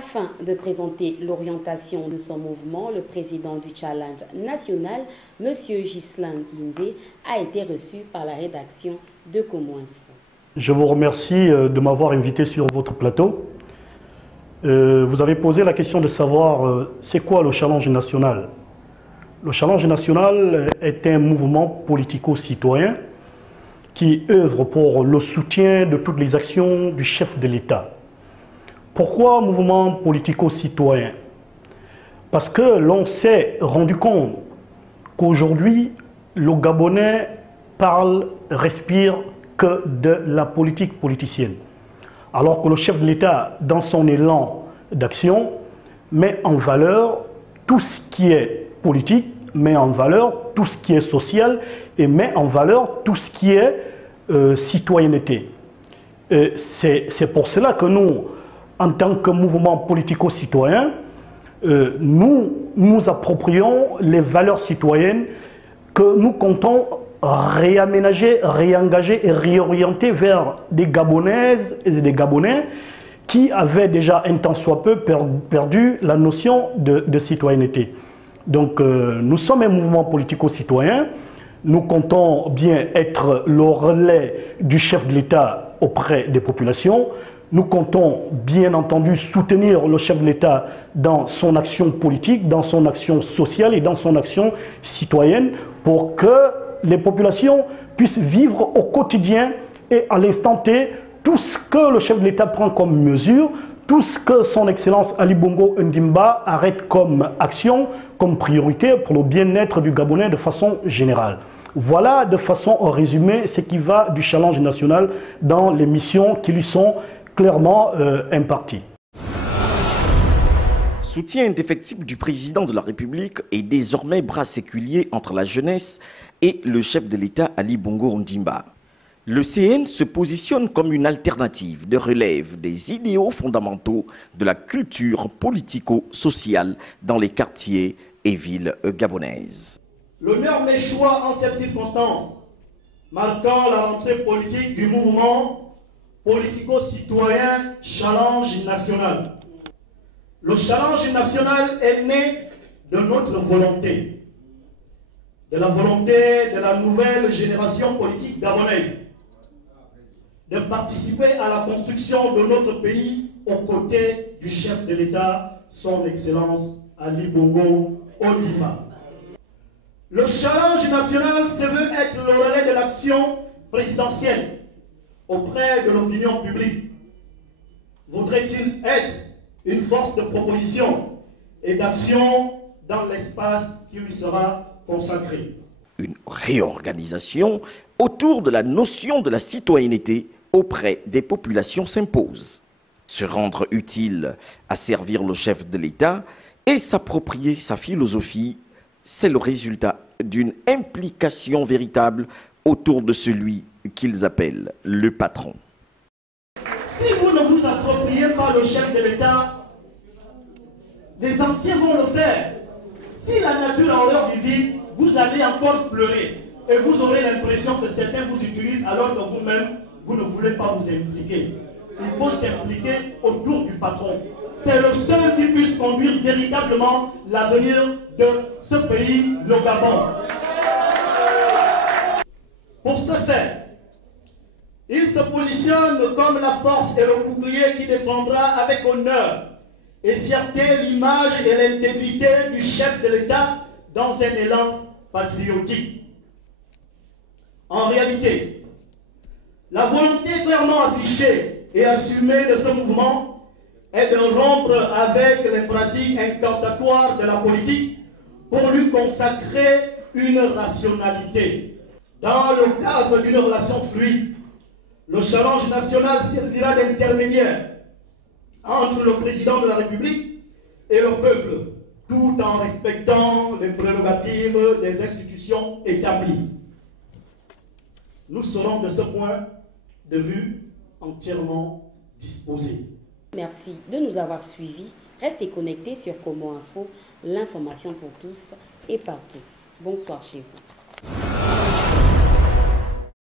Afin de présenter l'orientation de son mouvement, le président du Challenge national, M. Ghislain Guindé, a été reçu par la rédaction de Komo Info. Je vous remercie de m'avoir invité sur votre plateau. Vous avez posé la question de savoir c'est quoi le Challenge national. Le Challenge national est un mouvement politico-citoyen qui œuvre pour le soutien de toutes les actions du chef de l'État. Pourquoi mouvement politico-citoyen? Parce que l'on s'est rendu compte qu'aujourd'hui, le Gabonais parle, respire que de la politique politicienne. Alors que le chef de l'État, dans son élan d'action, met en valeur tout ce qui est politique, met en valeur tout ce qui est social et met en valeur tout ce qui est citoyenneté. C'est pour cela que nous, en tant que mouvement politico-citoyen, nous approprions les valeurs citoyennes que nous comptons réaménager, réengager et réorienter vers des Gabonaises et des Gabonais qui avaient déjà un tant soit peu perdu la notion de citoyenneté. Donc nous sommes un mouvement politico-citoyen, nous comptons bien être le relais du chef de l'État auprès des populations. Nous comptons bien entendu soutenir le chef de l'État dans son action politique, dans son action sociale et dans son action citoyenne pour que les populations puissent vivre au quotidien et à l'instant T tout ce que le chef de l'État prend comme mesure, tout ce que son Excellence Ali Bongo Ondimba arrête comme action, comme priorité pour le bien-être du Gabonais de façon générale. Voilà de façon résumée ce qui va du Challenge national dans les missions qui lui sont clairement imparties. Soutien indéfectible du président de la République et désormais bras séculier entre la jeunesse et le chef de l'État Ali Bongo Ondimba. Le CN se positionne comme une alternative de relève des idéaux fondamentaux de la culture politico-sociale dans les quartiers et villes gabonaises. L'honneur m'échoit en cette circonstance, marquant la rentrée politique du mouvement politico-citoyen Challenge national. Le Challenge national est né de notre volonté, de la volonté de la nouvelle génération politique gabonaise, de participer à la construction de notre pays aux côtés du chef de l'État, son Excellence Ali Bongo Ondimba. Le Challenge national se veut être le relais de l'action présidentielle auprès de l'opinion publique. Voudrait-il être une force de proposition et d'action dans l'espace qui lui sera consacré? Une réorganisation autour de la notion de la citoyenneté auprès des populations s'impose. Se rendre utile à servir le chef de l'État et s'approprier sa philosophie, c'est le résultat d'une implication véritable autour de celui qu'ils appellent le patron. Si vous ne vous appropriez pas le chef de l'État, les anciens vont le faire. Si la nature a horreur du vide, vous allez encore pleurer. Et vous aurez l'impression que certains vous utilisent alors que vous-même, vous ne voulez pas vous impliquer. Il faut s'impliquer autour du patron. C'est le seul qui puisse conduire véritablement l'avenir de ce pays, le Gabon. Pour ce faire, il se positionne comme la force et le bouclier qui défendra avec honneur et fierté l'image et l'intégrité du chef de l'État dans un élan patriotique. En réalité, la volonté clairement affichée et assumée de ce mouvement est de rompre avec les pratiques incantatoires de la politique pour lui consacrer une rationalité. Dans le cadre d'une relation fluide, le Challenge national servira d'intermédiaire entre le président de la République et le peuple, tout en respectant les prérogatives des institutions établies. Nous serons de ce point de vue entièrement disposés. Merci de nous avoir suivis. Restez connectés sur Komo Info, l'information pour tous et partout. Bonsoir chez vous.